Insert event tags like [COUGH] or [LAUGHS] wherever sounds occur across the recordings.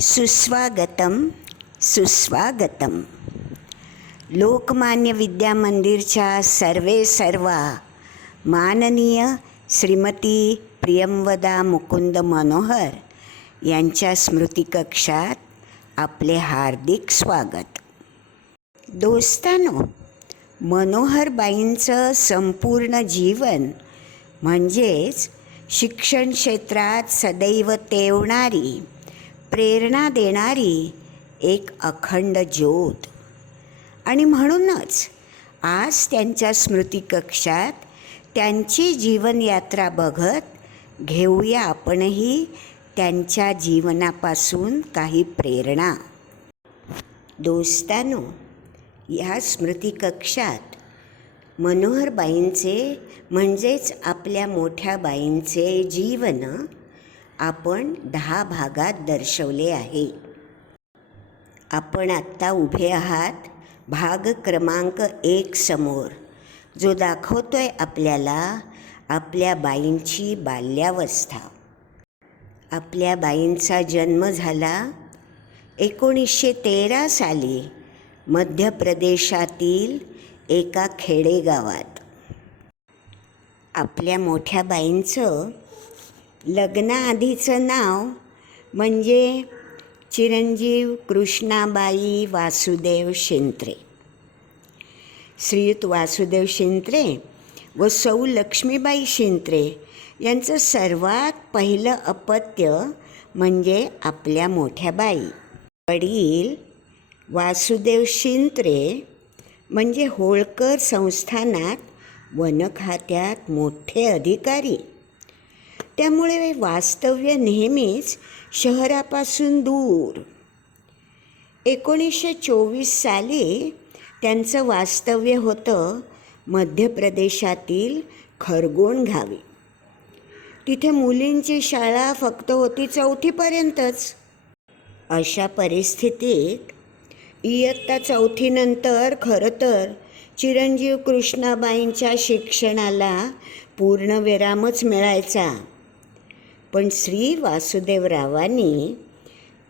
सुस्वागतम सुस्वागतम. लोकमान्य विद्या मंदिरच्या सर्वे सर्वा माननीय श्रीमती प्रियंवदा मुकुंद मनोहर यांच्या स्मृतिकक्षात आपले हार्दिक स्वागत. दोस्तानो मनोहरबाईंचं संपूर्ण जीवन म्हणजेच शिक्षण क्षेत्रात सदैव तेवणारी प्रेरणा देणारी एक अखंड ज्योत. आणि म्हणूनच आज त्यांच्या स्मृतिकक्षात त्यांची जीवनयात्रा बघत घेऊया आपणही त्यांच्या जीवनापासून काही प्रेरणा. दोस्तानो या स्मृतिकक्षात मनोहरबाईंचे म्हणजेच आपल्या मोठ्या बाईंचे जीवन आपण दहा भागात दर्शवले आहे. आपण आत्ता उभे आहात भाग क्रमांक एक समोर जो दाखवतोय आपल्याला आपल्या बाईंची बाल्यावस्था. आपल्या बाईंचा जन्म झाला एकोणीसशे तेरा साली मध्य प्रदेशातील एका खेडेगावात. आपल्या मोठ्या बाईंचं लग्नाआधीचं नाव म्हणजे चिरंजीव कृष्णाबाई वासुदेव शेंत्रे. श्रीयुत वासुदेव शेंत्रे व सौ लक्ष्मीबाई शेंत्रे यांचं सर्वात पहिलं अपत्य म्हणजे आपल्या मोठ्या बाई. वडील वासुदेव शेंत्रे म्हणजे होळकर संस्थानात वन खात्यात मोठे अधिकारी. त्यामुळे वास्तव्य नेहमीच शहरापासून दूर. एकोणीसशे चोवीस साली त्यांचं वास्तव्य होतं मध्य प्रदेशातील खरगोण घावी तिथे मुलींची शाळा फक्त होती चौथीपर्यंतच. अशा परिस्थितीत इयत्ता चौथीनंतर खरं तर चिरंजीव कृष्णाबाईंच्या शिक्षणाला पूर्णविरामच मिळायचा. पण श्री वासुदेवरावांनी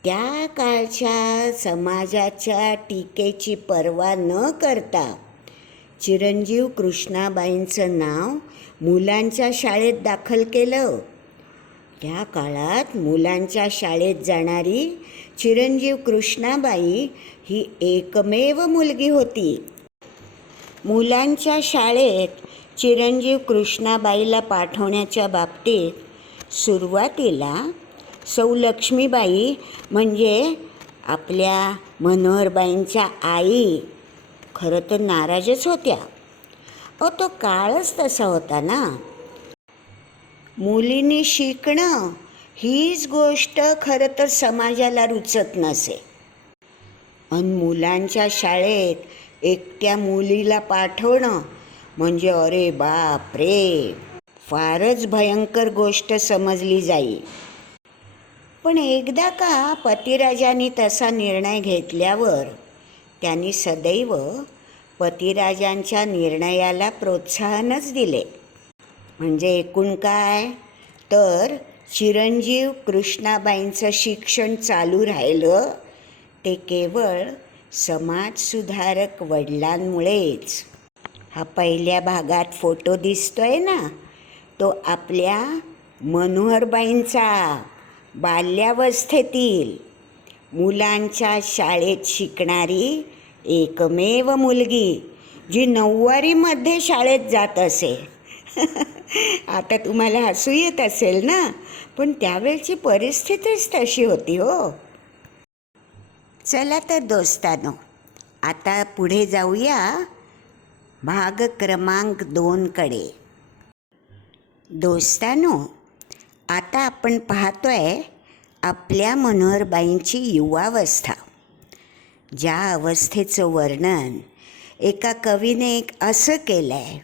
त्या काळच्या समाजाच्या टीकेची पर्वा न करता चिरंजीव कृष्णाबाईंचं नाव मुलांच्या शाळेत दाखल केलं. त्या काळात मुलांच्या शाळेत जाणारी चिरंजीव कृष्णाबाई ही एकमेव मुलगी होती. मुलांच्या शाळेत चिरंजीव कृष्णाबाईला पाठवण्याच्या बाबतीत सुरुवातीला सौ लक्ष्मीबाई म्हणजे आपल्या मनोहरबाईंच्या आई खरं तर नाराजच होत्या. अहो तो काळच तसा होता ना. मुलींनी शिकणं हीच गोष्ट खरं तर समाजाला रुचत नसे. आणि मुलांच्या शाळेत एकट्या मुलीला पाठवणं म्हणजे अरे बाप रे फारच भयंकर गोष्ट समजली जाई. पण एकदा का पतिराजांनी तसा निर्णय घेतल्यावर त्यांनी सदैव पतिराजांच्या निर्णयाला प्रोत्साहनच दिले. म्हणजे एकूण काय? तर चिरंजीव कृष्णाबाईंचं शिक्षण चालू राहिलं ते केवळ समाजसुधारक वडिलांमुळेच. हा पहिल्या भागात फोटो दिसतोय ना? तो आपल्या मनोहरबाईंचा बाल्यावस्थेतील मुलांच्या शाळेत शिकणारी एकमेव मुलगी जी नऊवारीमध्ये शाळेत जात असे. [LAUGHS] आता तुम्हाला हसू येत असेल ना? पण त्यावेळची परिस्थितीच तशी होती हो. चला तर दोस्तानो आता पुढे जाऊया भाग क्रमांक दोनकडे. दोस्तानो आता आपण पाहतो आहे आपल्या मनोहरबाईंची युवावस्था. ज्या अवस्थेचं वर्णन एका कवीने एक असं केलं आहे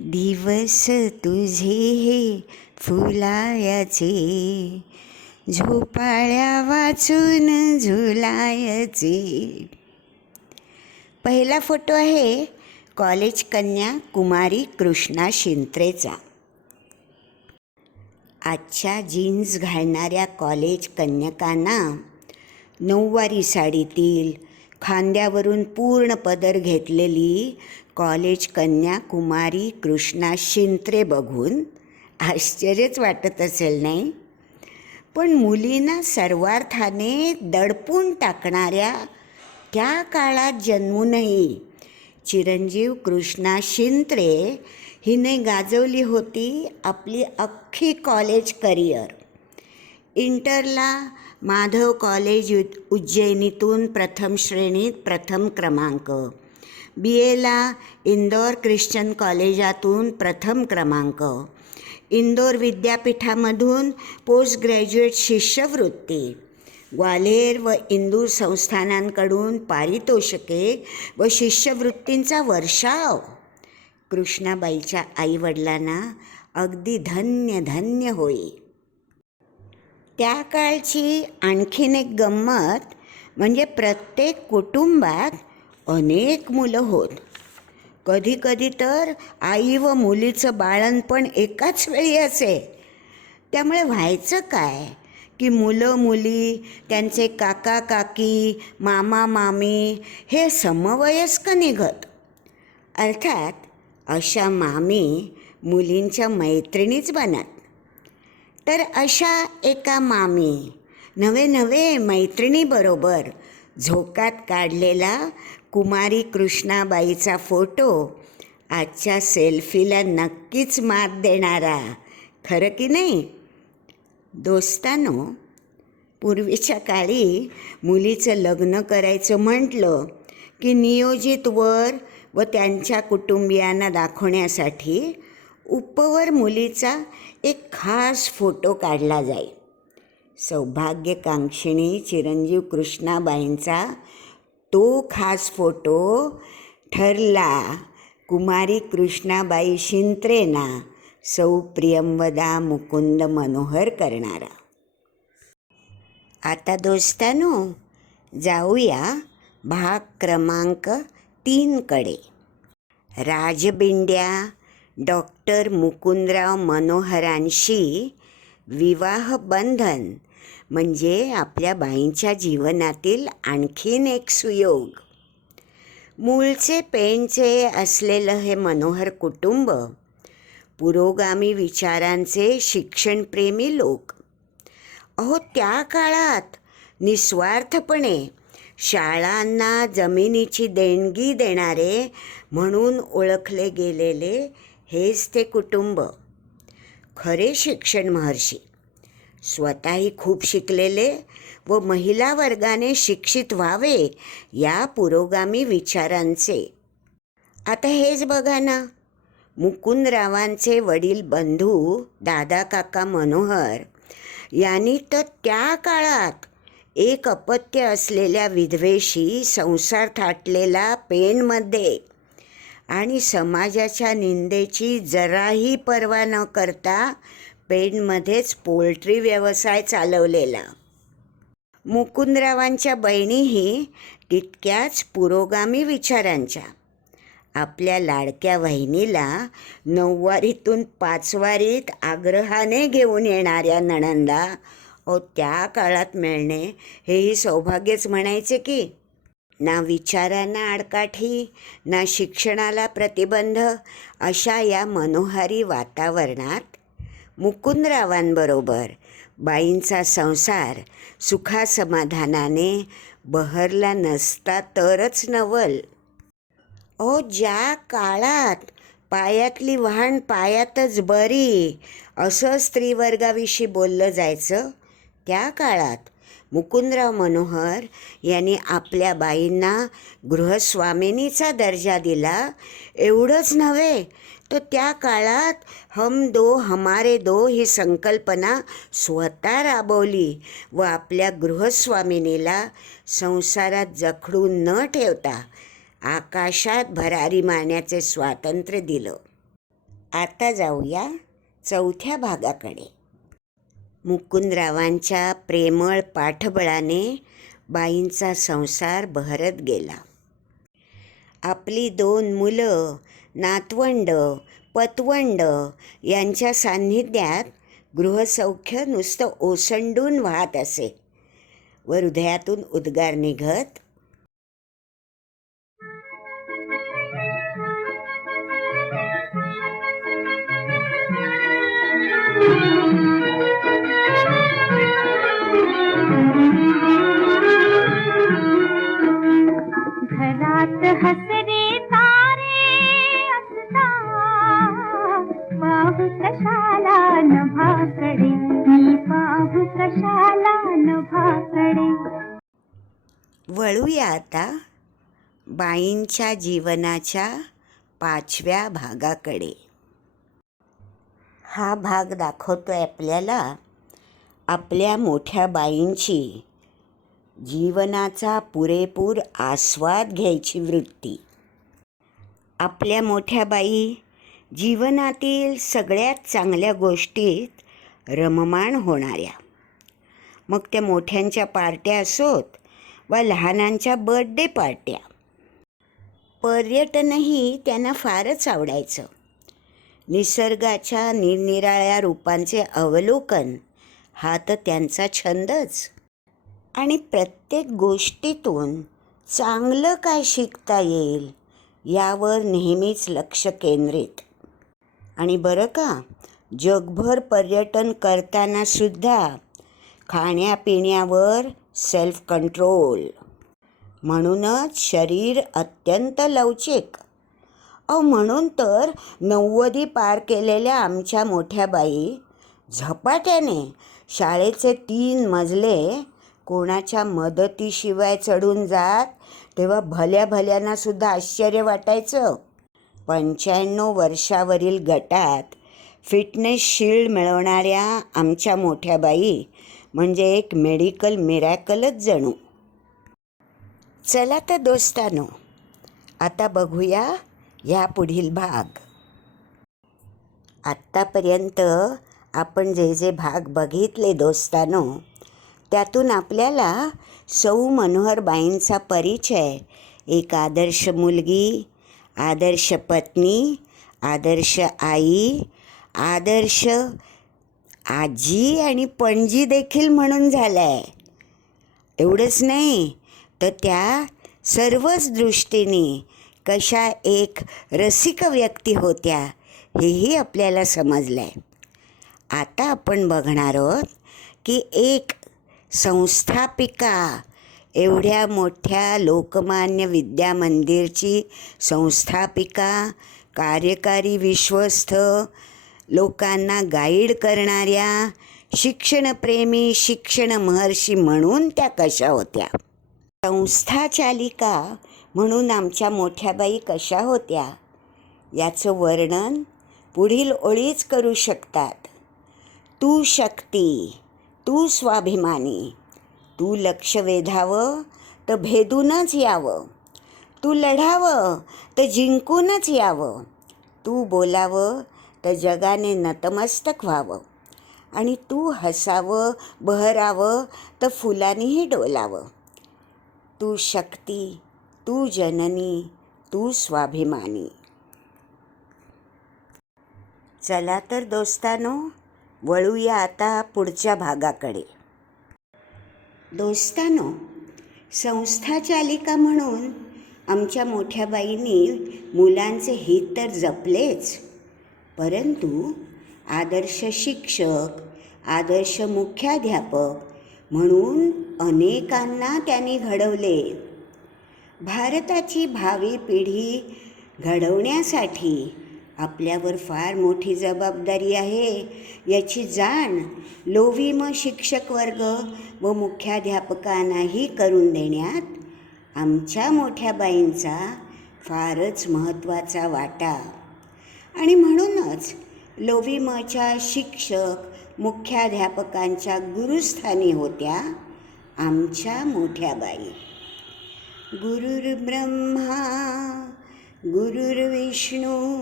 दिवस तुझे हे फुलायचे झोपाळ्या वाचून झुलायचे. पहिला फोटो आहे कॉलेज कन्या कुमारी कृष्णा शिंत्रेचा. आजच्या जीन्स घालणाऱ्या कॉलेज कन्यकांना नऊवारी साडीतील खांद्यावरून पूर्ण पदर घेतलेली कॉलेज कन्या कुमारी कृष्णा शिंत्रे बघून आश्चर्यच वाटत असेल नाही? पण मुलींना सर्वार्थाने दडपून टाकणाऱ्या त्या काळात जन्मूनही चिरंजीव कृष्णा शिंत्रे हिने गाजवली होती आपली अख्खी कॉलेज करिअर इंटरला माधव कॉलेज उज्जैनीतून प्रथम श्रेणीत प्रथम क्रमांक. बी एला इंदोर ख्रिश्चन कॉलेजातून प्रथम क्रमांक. इंदोर विद्यापीठामधून पोस्ट ग्रॅज्युएट शिष्यवृत्ती. ग्वाल्हेर व इंदूर संस्थानांकडून पारितोषिके व शिष्यवृत्तींचा वर्षाव. कृष्णाबाईच्या आईवडिलांना अगदी धन्य धन्य होई. त्या काळची आणखीन एक गंमत म्हणजे प्रत्येक कुटुंबात अनेक मुलं होत. कधी कधी तर आई व मुलीचं बाळणपण एकाच वेळी असे. त्यामुळे व्हायचं काय? की मुलं मुली त्यांचे काका काकी मामा मामी हे समवयस्क निघत. अर्थात अशा मामी मुलींच्या मैत्रिणीच बनत. तर अशा एका मामी नवे नवे मैत्रिणीबरोबर झोकात काढलेला कुमारी कृष्णाबाईचा फोटो आजच्या सेल्फीला नक्कीच मात देणारा. खरं की नाही? दोस्तानो पूर्वीच्या काळी मुलीचं लग्न करायचं म्हटलं की नियोजित वर व त्यांच्या कुटुंबियांना दाखवण्यासाठी उपवर मुलीचा एक खास फोटो काढला जाई. सौभाग्यकांक्षिणी चिरंजीव कृष्णाबाईंचा तो खास फोटो ठरला. कुमारी कृष्णाबाई शिंत्रेना सौ प्रियंवदा मुकुंद मनोहर करणारा. आता दोस्तानो जाऊया भाग क्रमांक तीनकडे. राजबिंड्या डॉक्टर मुकुंदराव मनोहरांशी विवाह बंधन म्हणजे आपल्या बाईंच्या जीवनातील आणखीन एक सुयोग. मूळचे पेणचे असलेलं हे मनोहर कुटुंब पुरोगामी विचारांचे शिक्षणप्रेमी लोक. अहो त्या काळात निस्वार्थपणे शाळांना जमिनीची देणगी देणारे म्हणून ओळखले गेलेले हेच ते कुटुंब. खरे शिक्षण महर्षी. स्वतःही खूप शिकलेले व महिला वर्गाने शिक्षित व्हावे या पुरोगामी विचारांचे. आता हेच बघा ना. मुकुंदरावांचे वडील बंधू दादा काका मनोहर यांनी तर त्या काळात एक अपत्य असलेल्या विधवेशी संसार थाटलेला पेनमध्ये आणि समाजाच्या निंदेची जराही पर्वा न करता पेणमध्येच पोल्ट्री व्यवसाय चालवलेला. मुकुंदरावांच्या बहिणीही तितक्याच पुरोगामी विचारांच्या. आपल्या लाडक्या वहिनीला नऊवारीतून पाचवारीत आग्रहाने घेऊन येणाऱ्या नणंदा अहो त्या काळात मिळणे हेही सौभाग्यच म्हणायचे की ना विचारांना आडकाठी ना शिक्षणाला प्रतिबंध अशा या मनोहारी वातावरणात मुकुंदरावांबरोबर बाईंचा संसार सुखासमाधानाने बहरला नसता तरच नवल. ओ ज्या काळात पायातली वाहन पायातच बरी असं स्त्रीवर्गाविषयी बोललं जायचं त्या काळात मुकुंदराव मनोहर यांनी आपल्या बाईंना गृहस्वामिनीचा दर्जा दिला. एवढंच नव्हे तर त्या काळात हम दो हमारे दो ही संकल्पना स्वतः राबवली व आपल्या गृहस्वामिनीला संसारात जखडून न ठेवता आकाशात भरारी मारण्याचे स्वातंत्र्य दिलं. आता जाऊया चौथ्या भागाकडे. मुकुंदरावांच्या प्रेमळ पाठबळाने बाईंचा संसार बहरत गेला. आपली दोन मुलं नातवंड पतवंड यांच्या सान्निध्यात गृहसौख्य नुसतं ओसंडून वाहत असे. व हृदयातून उद्गार निघत कशाला नभाकडे मी पाहू कशाला नभाकडे वळूया आता बाईंच्या जीवनाच्या पाचव्या भागाकडे. हा भाग दाखवतोय आपल्याला आपल्या मोठ्या बाईंची जीवनाचा पुरेपूर आस्वाद घ्यायची वृत्ती. आपल्या मोठ्या बाई जीवनातील सगळ्यात चांगल्या गोष्टीत रममाण होणाऱ्या. मग त्या मोठ्यांच्या पार्ट्या असोत वा लहानांच्या बर्थडे पार्ट्या. पर्यटनही त्यांना फारच आवडायचं. निसर्गाच्या निरनिराळ्या रूपांचे अवलोकन हा तर त्यांचा छंदच. आणि प्रत्येक गोष्टीतून चांगलं काय शिकता येईल यावर नेहमीच लक्ष केंद्रित. आणि बरं का? जगभर पर्यटन करतानासुद्धा खाण्यापिण्यावर सेल्फ कंट्रोल म्हणूनच शरीर अत्यंत लवचिक. अहो म्हणून तर नव्वदी पार केलेल्या आमच्या मोठ्या बाई झपाट्याने शाळेचे तीन मजले कोणाच्या मदतीशिवाय चढून जात तेव्हा भल्या भल्यांनासुद्धा आश्चर्य वाटायचं. पंच्याण्णव वर्षावरील गटात फिटनेस शील्ड मिळवणाऱ्या आमच्या मोठ्या बाई म्हणजे एक मेडिकल मिरॅकलच जणू. चला तर दोस्तानो आता बघूया या पुढील भाग. आत्तापर्यंत आपण जे जे भाग बघितले दोस्तानो त्यातून आपल्याला सौ मनोहर बाईंचा परिचय एक आदर्श मुलगी आदर्श पत्नी आदर्श आई आदर्श आजी आणि पणजी देखील म्हणून झाला आहे एवढंच नाही तर त्या सर्वच दृष्टीने कशा एक रसिक व्यक्ती होत्या हेही आपल्याला समजलं आहे आता आपण बघणार आहोत की एक संस्थापिका एवढ्या मोठ्या लोकमान्य विद्या मंदिरची संस्थापिका कार्यकारी विश्वस्त लोकांना गाईड करणाऱ्या शिक्षणप्रेमी शिक्षण महर्षी म्हणून त्या कशा होत्या? संस्थाचालिका म्हणून आमच्या मोठ्या बाई कशा होत्या? याचं वर्णन पुढील ओळीच करू शकतात. तू शक्ती तू स्वाभिमानी तू लक्ष वेधावं तर भेदूनच यावं. तू लढावं तर जिंकूनच यावं. तू बोलावं तर जगाने नतमस्तक व्हावं. आणि तू हसावं बहरावं तर फुलांनीही डोलावं. तू शक्ती तू जननी तू स्वाभिमानी. चला तर दोस्तानो वळूया आता पुढच्या भागाकडे. दोस्तानो संस्थाचालिका म्हणून आमच्या मोठ्या बाईंनी मुलांचे हित तर जपलेच परंतु आदर्श शिक्षक आदर्श मुख्याध्यापक म्हणून अनेकांना त्यांनी घडवले. भारताची भावी पिढी घडवण्यासाठी आपल्यावर फार मोठी जबाबदारी आहे. याची जाण लोविम शिक्षक वर्ग व मुख्याध्यापकांनाही करून देण्यात आमच्या मोठ्या बाईंचा फारच महत्त्वाचा वाटा. आणि म्हणूनच लोविमच्या शिक्षक मुख्याध्यापकांच्या गुरुस्थानी होत्या आमच्या मोठ्या बाई. गुरुर्ब्रह्मा गुरुर्विष्णू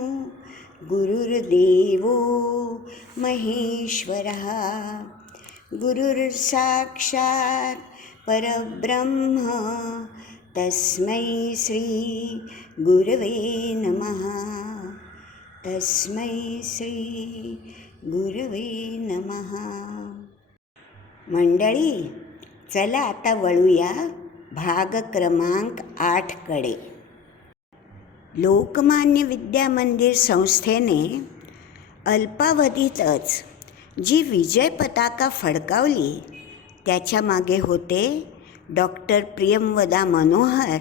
गुरुर्देवो महेश्वरः। गुरुर्साक्षात् परब्रह्म तस्मै श्री गुरवे नमः। तस्मै श्री गुरवे नमः। मंडळी चला आता वळूया भाग क्रमांक आठकडे. लोकमान्य विद्या मंदिर संस्थेने अल्पावधीतच जी विजय पताका फडकावली त्याच्यामागे होते डॉक्टर प्रियमवदा मनोहर.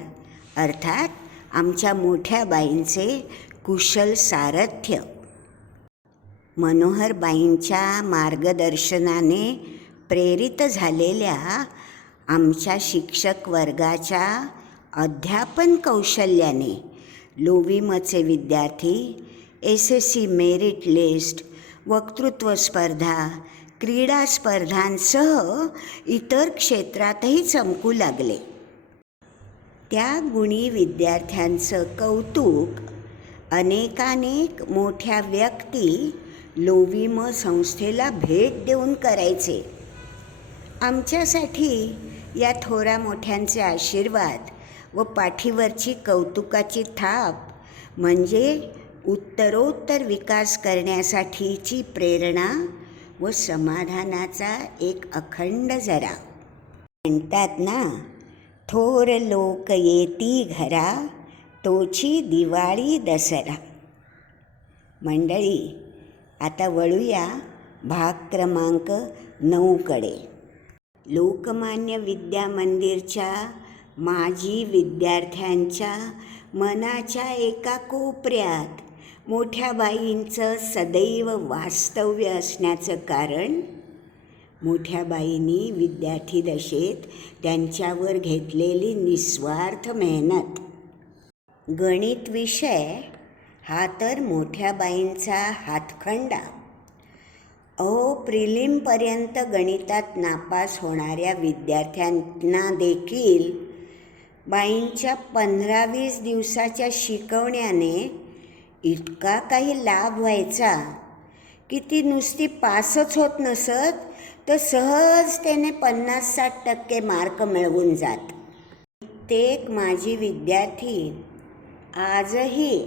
अर्थात आमच्या मोठ्या बाईंचे कुशल सारथ्य. मनोहरबाईंच्या मार्गदर्शनाने प्रेरित झालेल्या आमच्या शिक्षक वर्गाच्या अध्यापन कौशल्याने लोविमचे विद्यार्थी S S C merit list वक्तृत्व स्पर्धा क्रीडा स्पर्धांसह इतर क्षेत्रातही चमकू लागले. त्या गुणी विद्यार्थ्यांचं कौतुक अनेकानेक मोठ्या व्यक्ती लोविम संस्थेला भेट देऊन करायचे. आमच्यासाठी या थोरा मोठ्यांचे आशीर्वाद व पाठीवरची कौतुकाची थाप म्हणजे उत्तरोत्तर विकास करण्यासाठीची प्रेरणा व समाधानाचा एक अखंड जरा. म्हणतात ना थोर लोक येती घरा तोची दिवाळी दसरा. मंडळी आता वळूया भाग क्रमांक नऊकडे. लोकमान्य विद्या मंदिरच्या माझी विद्यार्थ्यांच्या मनाच्या एका कोपऱ्यात मोठ्या बाईंचं सदैव वास्तव्य असण्याचं कारण? मोठ्या बाईंनी विद्यार्थी दशेत त्यांच्यावर घेतलेली निस्वार्थ मेहनत. गणित विषय? हा तर मोठ्या बाईंचा हातखंडा. अहो प्रिलिमपर्यंत गणितात नापास होणाऱ्या विद्यार्थ्यांना देखील बाईंच्या पंधरा वीस दिवसाच्या शिकवण्याने इतका काही लाभ व्हायचा की ती नुसती पासच होत नसत तर सहज त्याने पन्नास साठ टक्के मार्क मिळवून जात. प्रत्येक माझी विद्यार्थी आजही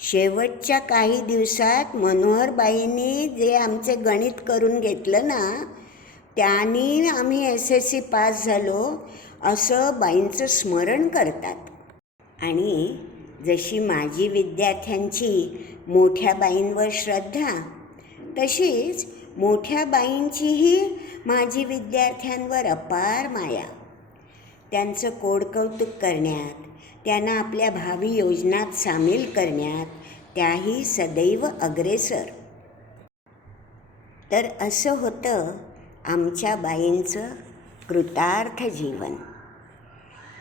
शेवटच्या काही दिवसात मनोहरबाईंनी जे आमचे गणित करून घेतलं ना त्यांनी आम्ही एस एस सी पास झालो असं बाईंचं स्मरण करतात. आणि जशी माझी विद्यार्थ्यांची मोठ्या बाईंवर श्रद्धा तशीच मोठ्या बाईंचीही माझी विद्यार्थ्यांवर अपार माया. त्यांचं कोडकौतुक करण्यात त्यांना आपल्या भावी योजनात सामील करण्यात त्याही सदैव अग्रेसर. तर असं होतं आमच्या बाईंचं कृतार्थ जीवन.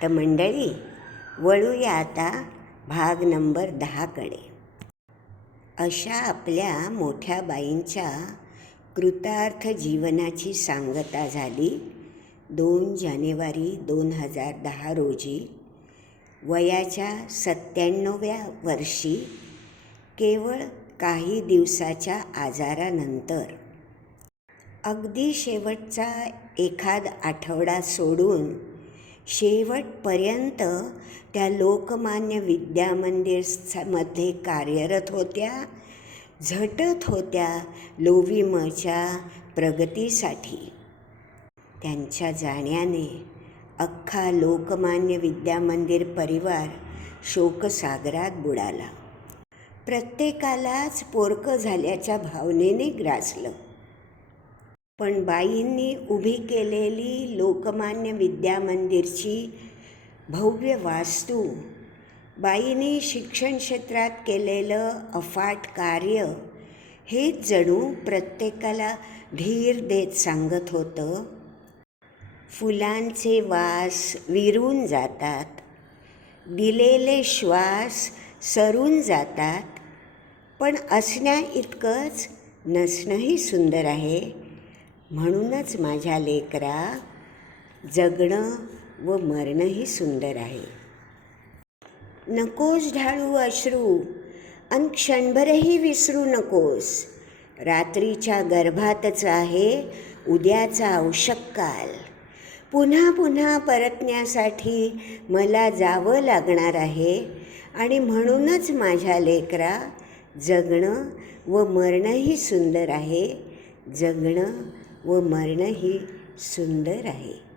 तर मंडळी वळूया आता भाग नंबर दहाकडे. अशा आपल्या मोठ्या बाईंच्या कृतार्थ जीवनाची सांगता झाली दोन जानेवारी दोन हजार दहा रोजी वयाच्या सत्त्याण्णव्या वर्षी केवळ काही दिवसाच्या आजारानंतर. अगदी शेवटचा एखाद आठवडा सोडून शेवटपर्यंत त्या लोकमान्य विद्यामंदिर मंदिरमध्ये कार्यरत होत्या झटत होत्या लोविमच्या प्रगतीसाठी. त्यांच्या जाण्याने अख्खा लोकमान्य विद्यामंदिर परिवार शोकसागरात बुडाला. प्रत्येकालाच पोरकं झाल्याच्या भावनेने ग्रासलं पण बाईंनी उभी केलेली लोकमान्य विद्यामंदिरची भव्य वास्तू बाईंनी शिक्षण क्षेत्रात केलेलं अफाट कार्य हेच जणू प्रत्येकाला धीर देत सांगत होतं. फुलांचे वास विरून जातात दिलेले श्वास सरून जातात पण असण्या इतकंच नसणंही सुंदर आहे. म्हणूनच माझ्या लेकरा जगणं व मरणंही सुंदर आहे. नकोस ढाळू अश्रू अन क्षणभरही विसरू नकोस. रात्रीच्या गर्भातच आहे उद्याचा आवश्यक काल. पुन्हा पुन्हा परतण्यासाठी मला जावं लागणार आहे आणि म्हणूनच माझ्या लेकरा जगणं व मरणंही सुंदर आहे. जगणं व मरणंही सुंदर आहे.